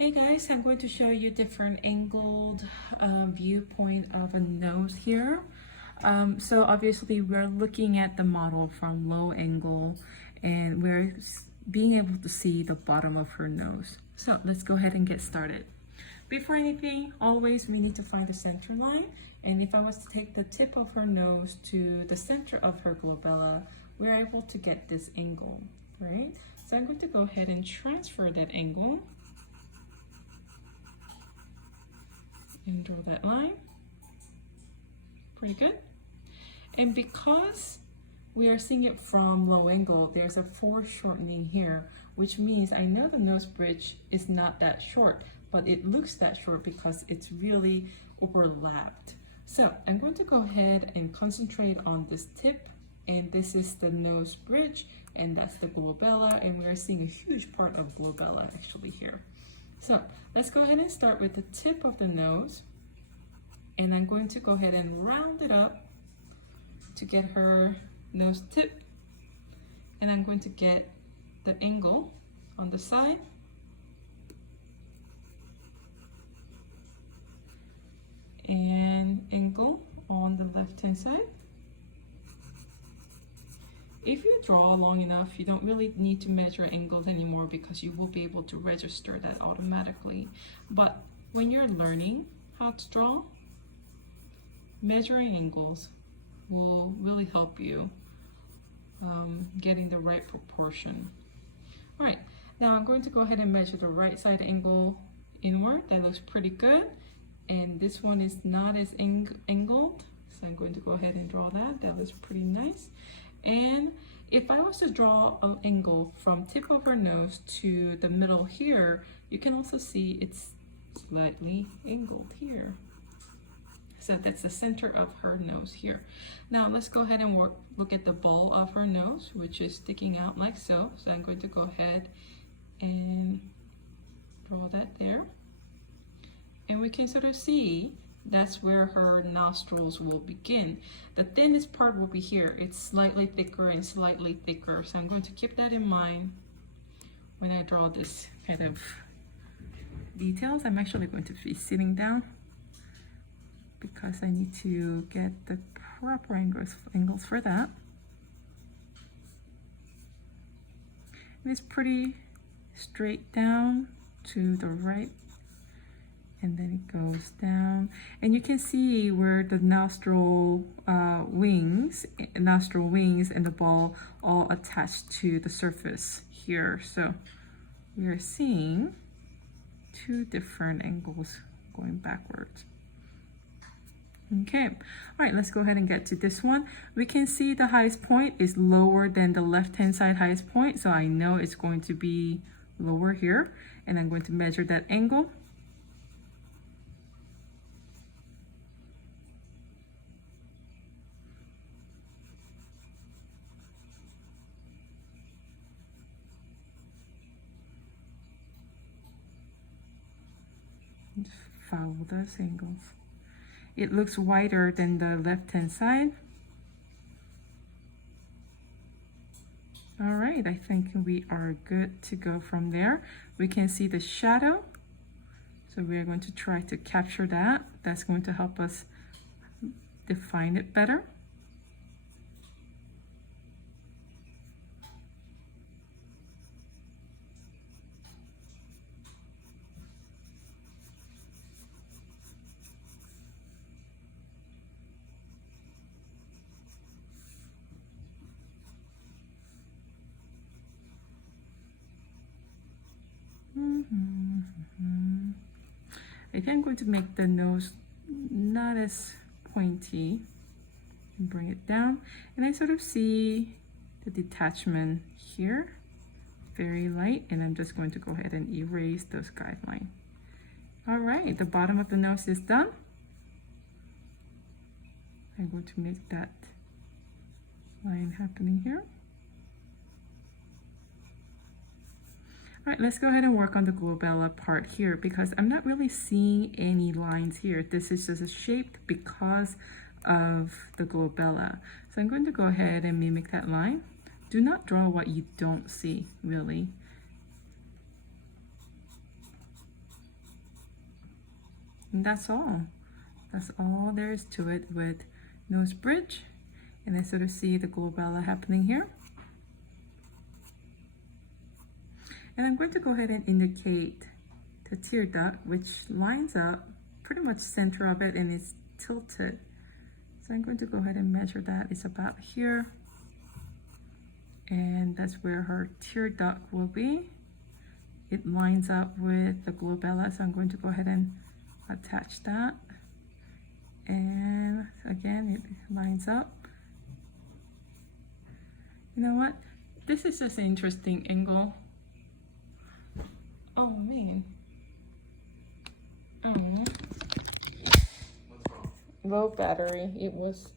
Hey guys, I'm going to show you different angled viewpoint of a nose here. So obviously we're looking at the model from low angle and we're being able to see the bottom of her nose. So let's go ahead and get started. Before anything, always we need to find the center line. And if I was to take the tip of her nose to the center of her glabella, we're able to get this angle, right? So I'm going to go ahead and transfer that angle and draw that line. Pretty good. And because we are seeing it from low angle, there's a foreshortening here, which means I know the nose bridge is not that short, but it looks that short because it's really overlapped. So I'm going to go ahead and concentrate on this tip, and this is the nose bridge, and that's the glabella, and we are seeing a huge part of glabella actually here. So let's go ahead and start with the tip of the nose, and I'm going to go ahead and round it up to get her nose tip, and I'm going to get the angle on the side, and angle on the left hand side. If you draw long enough, you don't really need to measure angles anymore because you will be able to register that automatically. But when you're learning how to draw, measuring angles will really help you getting the right proportion. All right, now I'm going to go ahead and measure the right side angle inward. That looks pretty good. And this one is not as angled, so I'm going to go ahead and draw that. That looks pretty nice. And if I was to draw an angle from tip of her nose to the middle here, you can also see it's slightly angled here. So that's the center of her nose here. Now let's go ahead and look at the ball of her nose, which is sticking out like so. So I'm going to go ahead and draw that there. And we can sort of see that's where her nostrils will begin. The thinnest part will be here. It's slightly thicker and slightly thicker. So I'm going to keep that in mind when I draw this kind of details. I'm actually going to be sitting down because I need to get the proper angles for that. And it's pretty straight down to the right, and then it goes down, and you can see where the nostril wings and the ball all attached to the surface here. So we are seeing two different angles going backwards. Okay, all right, let's go ahead and get to this one. We can see the highest point is lower than the left-hand side highest point, so I know it's going to be lower here, and I'm going to measure that angle. Just follow those angles. It looks wider than the left-hand side. All right, I think we are good to go from there. We can see the shadow. So we are going to try to capture that. That's going to help us define it better. I think I'm going to make the nose not as pointy and bring it down. And I sort of see the detachment here, very light, and I'm just going to go ahead and erase those guidelines. All right, the bottom of the nose is done. I'm going to make that line happening here. All right, let's go ahead and work on the glabella part here because I'm not really seeing any lines here. This is just shaped because of the glabella. So I'm going to go ahead and mimic that line. Do not draw what you don't see, really. And that's all. That's all there is to it with nose bridge. And I sort of see the glabella happening here. And I'm going to go ahead and indicate the tear duct, which lines up pretty much center of it and it's tilted. So I'm going to go ahead and measure that. It's about here. And that's where her tear duct will be. It lines up with the glabella, so I'm going to go ahead and attach that. And again, it lines up. You know what? This is just an interesting angle. Oh man. Oh. Low battery. It was